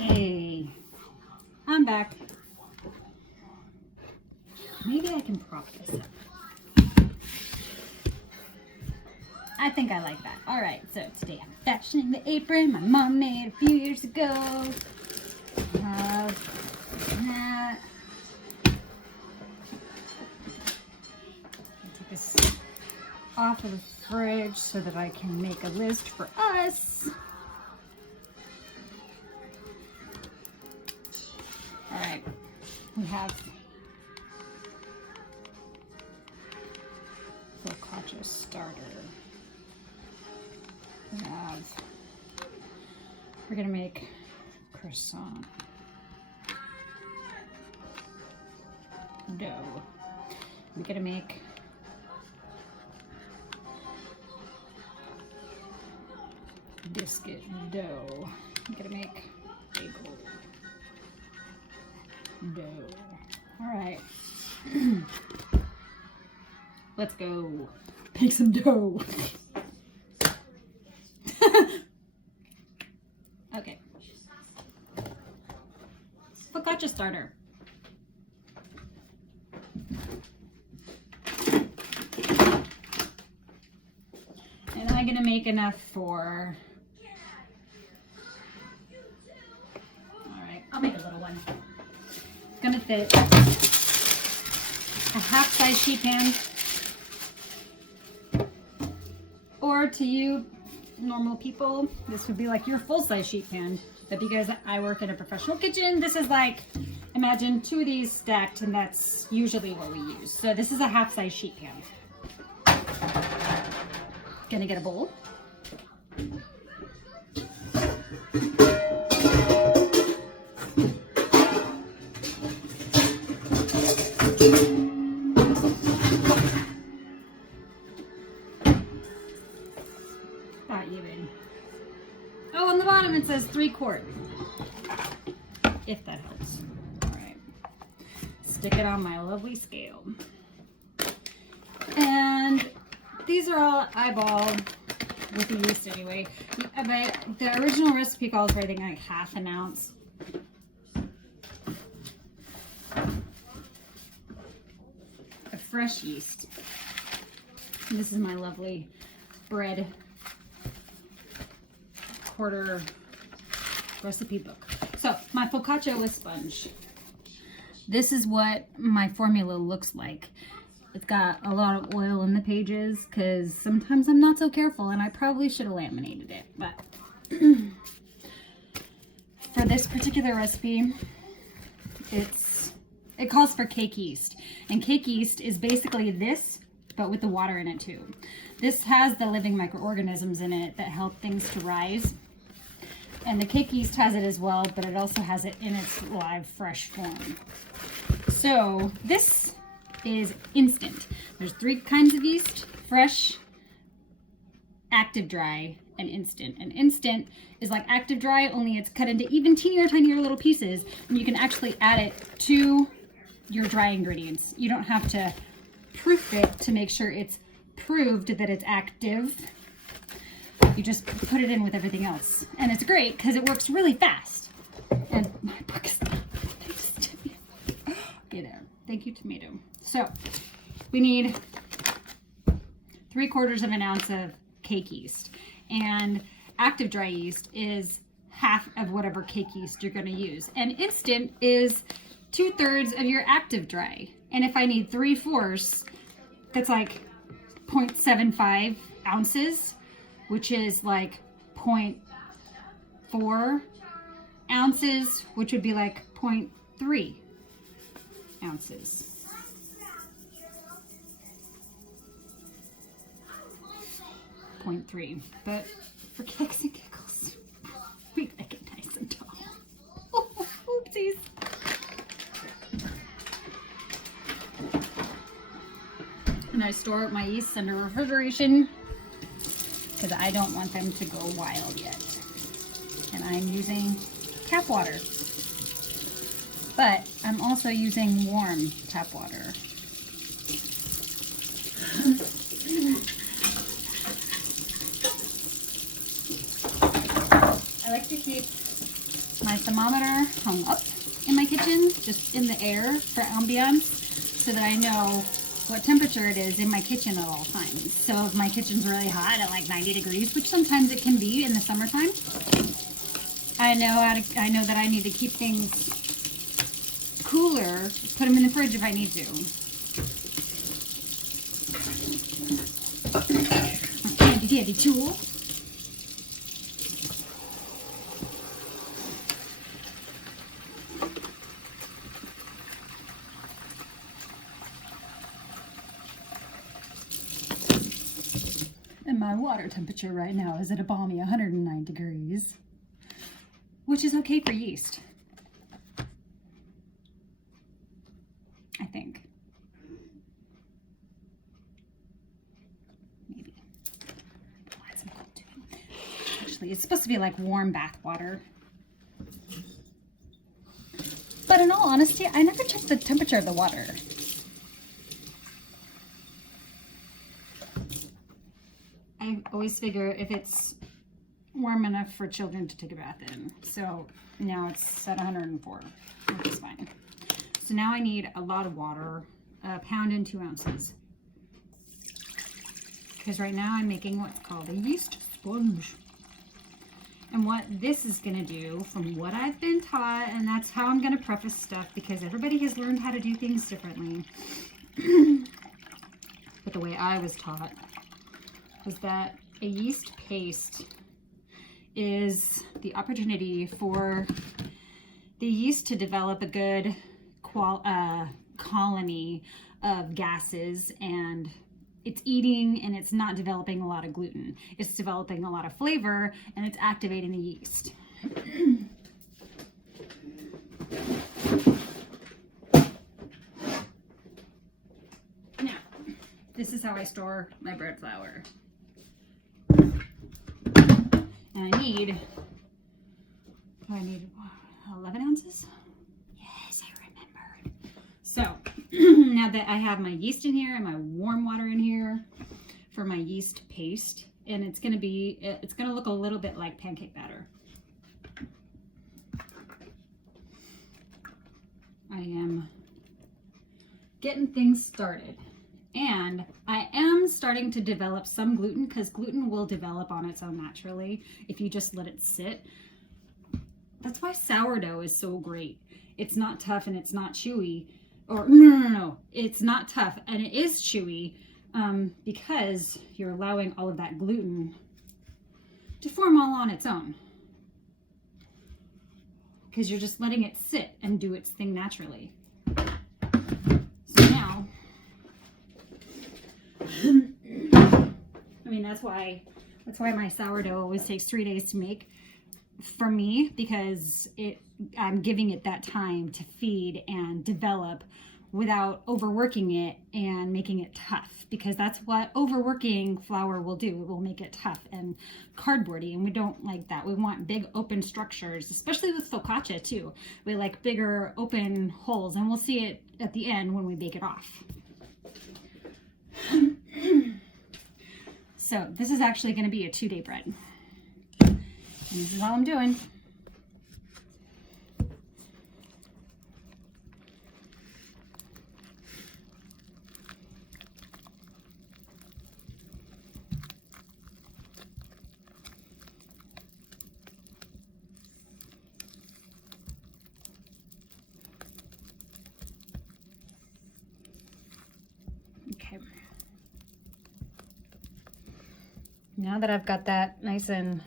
Hey, I'm back. Maybe I can prop this up. I think I like that. All right, so today I'm fashioning the apron my mom made a few years ago. That. Take this off of the fridge so that I can make a list for us. All right, we have focaccia starter. We're gonna make croissant dough. We're gonna make biscuit dough. We're gonna make bagel dough. All right. Let's go make some dough. Okay. Focaccia starter. And I'm gonna make enough for, all right, I'll make a little one. It's gonna fit a half-size sheet pan, or to you normal people, this would be like your full-size sheet pan. But because I work in a professional kitchen, this is like, imagine 2 of these stacked, and that's usually what we use. So this is a half-size sheet pan. Gonna get a bowl. Not even. Oh, on the bottom it says 3/4. If that helps. All right. Stick it on my lovely scale. And these are all eyeballed with the yeast anyway. But the original recipe calls for, I think, like 1/2 ounce. Of fresh yeast. And this is my lovely bread quarter recipe book. So my focaccia with sponge. This is what my formula looks like. It's got a lot of oil in the pages because sometimes I'm not so careful, and I probably should have laminated it. But for this particular recipe, it calls for cake yeast. And cake yeast is basically this, but with the water in it too. This has the living microorganisms in it that help things to rise. And the cake yeast has it as well, but it also has it in its live, fresh form. So this is instant. There's 3 kinds of yeast: fresh, active dry, and instant. And instant is like active dry, only it's cut into even teenier, tinier little pieces, and you can actually add it to your dry ingredients. You don't have to proof it to make sure it's proved that it's active. You just put it in with everything else. And it's great because it works really fast. And my book is not thanks to me. Okay, there. Thank you, tomato. So we need 3/4 ounce of cake yeast. And active dry yeast is 1/2 of whatever cake yeast you're going to use. And instant is 2/3 of your active dry. And if I need 3/4, that's like 0.75 ounces, which is like 0.4 ounces, which would be like 0.3 ounces. .3, but for kicks and giggles, we make it nice and tall. Oopsies. And I store my yeast under refrigeration because I don't want them to go wild yet. And I'm using tap water, but I'm also using warm tap water. I like to keep my thermometer hung up in my kitchen, just in the air for ambiance, so that I know what temperature it is in my kitchen at all times. So if my kitchen's really hot at like 90 degrees, which sometimes it can be in the summertime, I know that I need to keep things cooler, put them in the fridge if I need to. My handy dandy tool. And my water temperature right now is at a balmy 109 degrees, which is okay for yeast, I think. Maybe. Add some cold to it. Actually, it's supposed to be like warm bath water. But in all honesty, I never check the temperature of the water. I always figure if it's warm enough for children to take a bath in. So now it's at 104, which is fine. So now I need a lot of water, a pound and 2 ounces. Because right now I'm making what's called a yeast sponge. And what this is going to do, from what I've been taught, and that's how I'm going to preface stuff, because everybody has learned how to do things differently. But the way I was taught was that a yeast paste is the opportunity for the yeast to develop a good colony of gases, and it's eating and it's not developing a lot of gluten. It's developing a lot of flavor and it's activating the yeast. Now, this is how I store my bread flour. And I need 11 ounces? Yes, I remembered. So now that I have my yeast in here and my warm water in here for my yeast paste, and it's gonna look a little bit like pancake batter. I am getting things started. And I am starting to develop some gluten, because gluten will develop on its own naturally if you just let it sit. That's why sourdough is so great. It's not tough and it's not chewy. Or no. It's not tough and it is chewy because you're allowing all of that gluten to form all on its own. Because you're just letting it sit and do its thing naturally. So now, I mean, that's why my sourdough always takes 3 days to make for me, because I'm giving it that time to feed and develop without overworking it and making it tough, because that's what overworking flour will do. It will make it tough and cardboardy, and we don't like that. We want big open structures, especially with focaccia too. We like bigger open holes, and we'll see it at the end when we bake it off. So this is actually going to be a 2-day bread. And this is all I'm doing. Okay. Now that I've got that nice and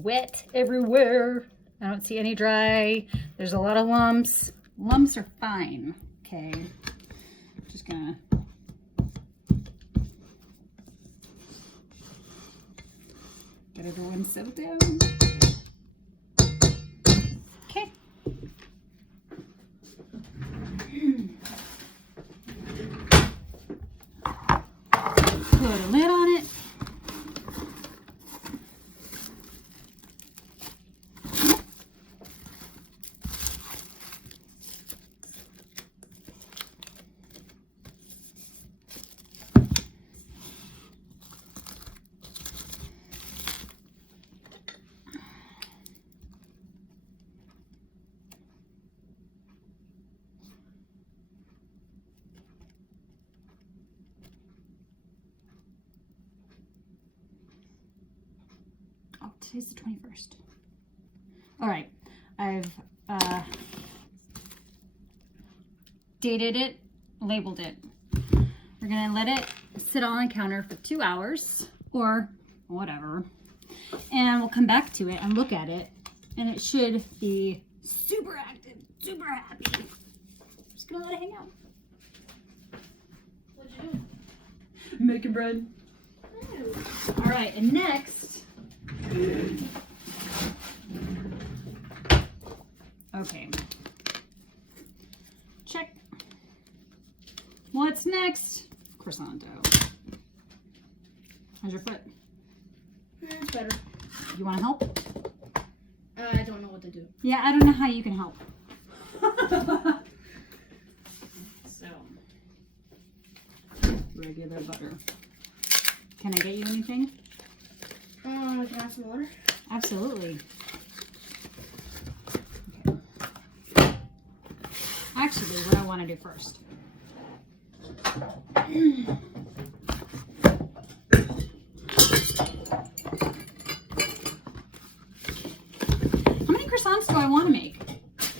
wet everywhere, I don't see any dry. There's a lot of lumps. Lumps are fine. Okay. Just gonna get everyone settled down. Okay. Put a lid on it. Today's the 21st. All right, I've dated it, labeled it. We're gonna let it sit on the counter for 2 hours or whatever. And we'll come back to it and look at it. And it should be super active, super happy. I'm just gonna let it hang out. What'd you do? Making bread. Ew. All right, and next. Okay. Check. What's next? Croissant dough. How's your foot? It's better. You want to help? I don't know what to do. Yeah, I don't know how you can help. So, regular butter. Can I get you anything? Can I have some water? Absolutely. Okay. Actually, what I want to do first. How many croissants do I want to make?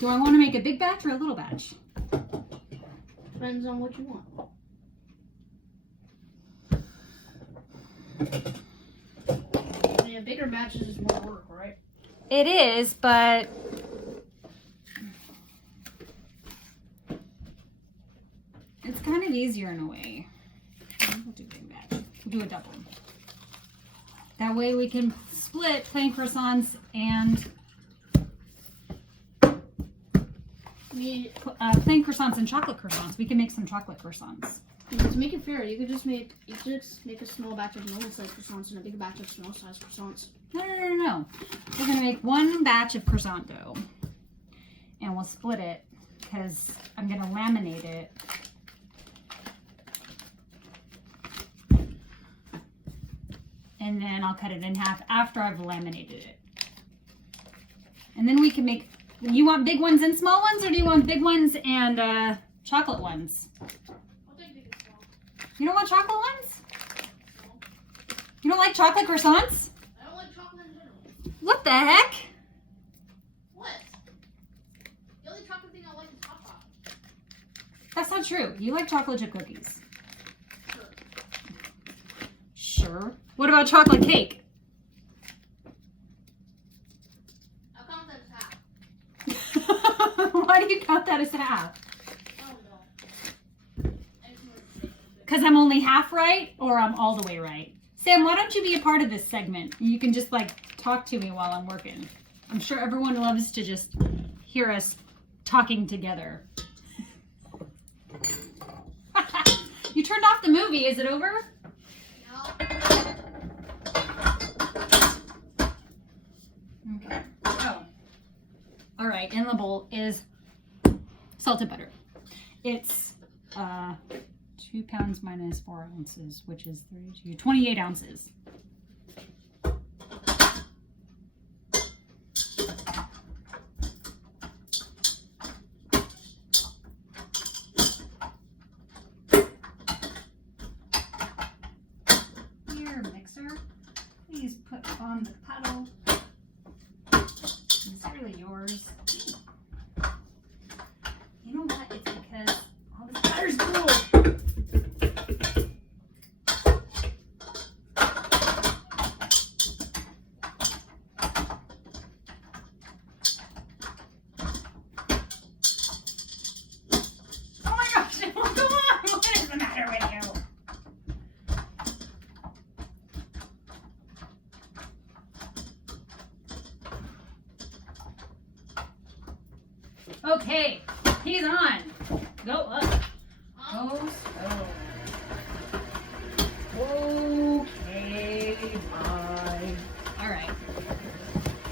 Do I want to make a big batch or a little batch? Depends on what you want. I mean, bigger batches is more work, right? It is, but it's kind of easier in a way. We'll do big batch. We'll do a double. That way we can split plain croissants and plain croissants and chocolate croissants. We can make some chocolate croissants. To make it fair, you could just make a small batch of normal sized croissants and a big batch of small sized croissants. No. We're gonna make one batch of croissant dough, and we'll split it because I'm gonna laminate it. And then I'll cut it in half after I've laminated it. And then we can make. You want big ones and small ones, or do you want big ones and chocolate ones? I'll take big and small. You don't want chocolate ones? No. You don't like chocolate croissants? I don't like chocolate in general. What the heck? What? The only chocolate thing I like is Hot Pocket. That's not true. You like chocolate chip cookies. Sure. Sure. What about chocolate cake? I'll count that as half. Why do you count that as half? I don't know. I just wanted to say Because I'm only half right, or I'm all the way right? Sam, why don't you be a part of this segment? You can just like talk to me while I'm working. I'm sure everyone loves to just hear us talking together. You turned off the movie. Is it over? No. Okay. Oh. All right. In the bowl is salted butter. It's 2 pounds minus 4 ounces, which is 28 ounces. Here, mixer, please put on the paddle. It's really yours. You know what? It's because all this butter's cool. Oh my gosh, it won't go on. What is the matter with you? Okay, he's on. Go up. Go slow. Okay, bye. All right.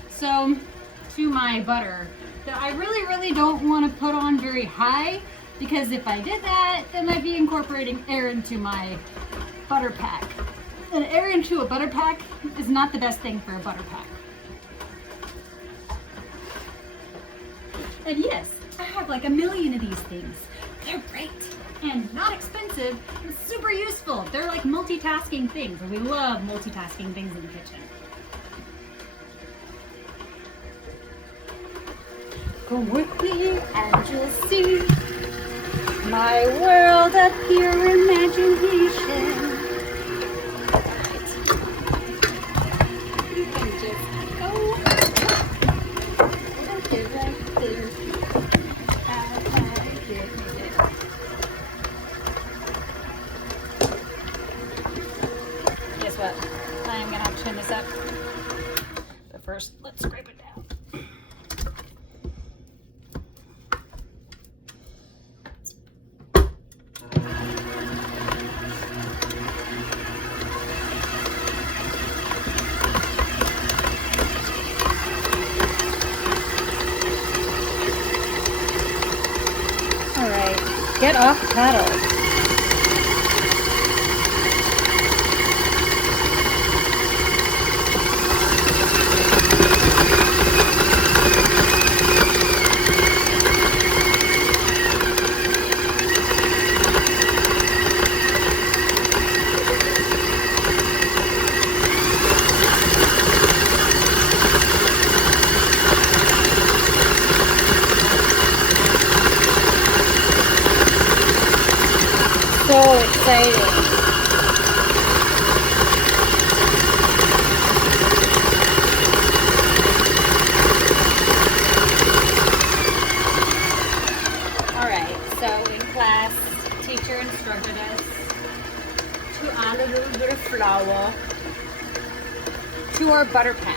So, to my butter, that I really don't want to put on very high, because if I did that, then I'd be incorporating air into my butter pack. And air into a butter pack is not the best thing for a butter pack. And yes, I have like a million of these things. They're great and not expensive and super useful. They're like multitasking things, and we love multitasking things in the kitchen. Come with me and you'll see my world of pure imagination. You can just go right there, right there. Guess what? I'm gonna have to turn this up. But first, let's scrape it down. All right, get off the paddle. So excited. All right, so in class, teacher instructed us to add a little bit of flour to our butter pack.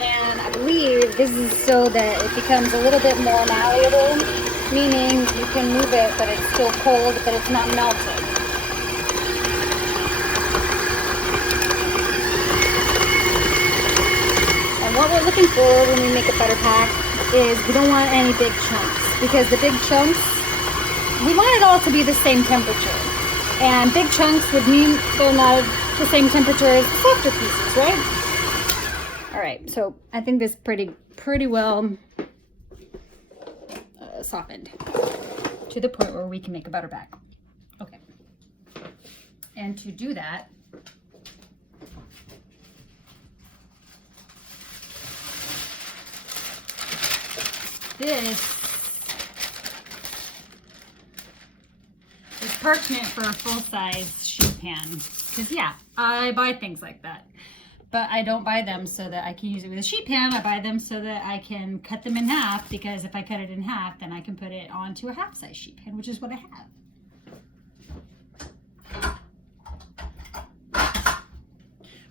And I believe this is so that it becomes a little bit more malleable, meaning you can move it, but it's still cold, but it's not melted. And what we're looking for when we make a butter pack is we don't want any big chunks, because the big chunks, we want it all to be the same temperature. And big chunks would mean they're not the same temperature as the softer pieces, right? All right, so I think this pretty well softened to the point where we can make a butter pack. Okay. And to do that, this is parchment for a full-size sheet pan. Because yeah, I buy things like that. But I don't buy them so that I can use it with a sheet pan. I buy them so that I can cut them in half, because if I cut it in half, then I can put it onto a half-size sheet pan, which is what I have.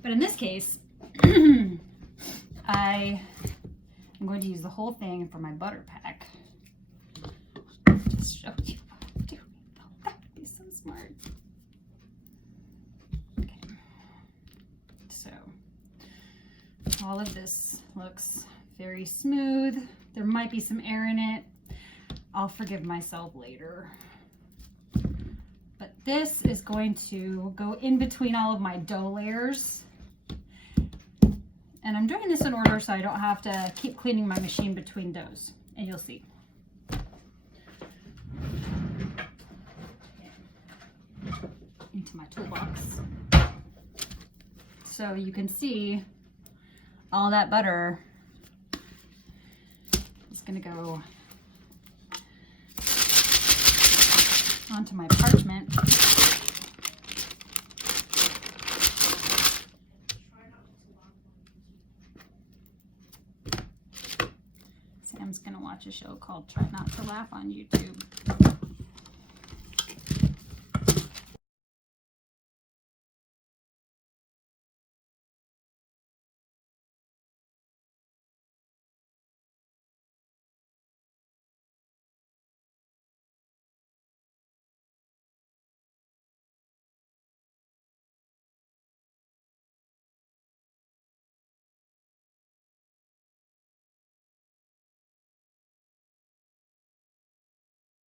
But in this case, I'm going to use the whole thing for my butter pack. Just show you what I'm doing. That would be so smart. Okay. So all of this looks very smooth. There might be some air in it. I'll forgive myself later. But this is going to go in between all of my dough layers. And I'm doing this in order so I don't have to keep cleaning my machine between doughs. And you'll see. Into my toolbox. So you can see all that butter is going to go onto my parchment. Sam's going to watch a show called Try Not to Laugh on YouTube.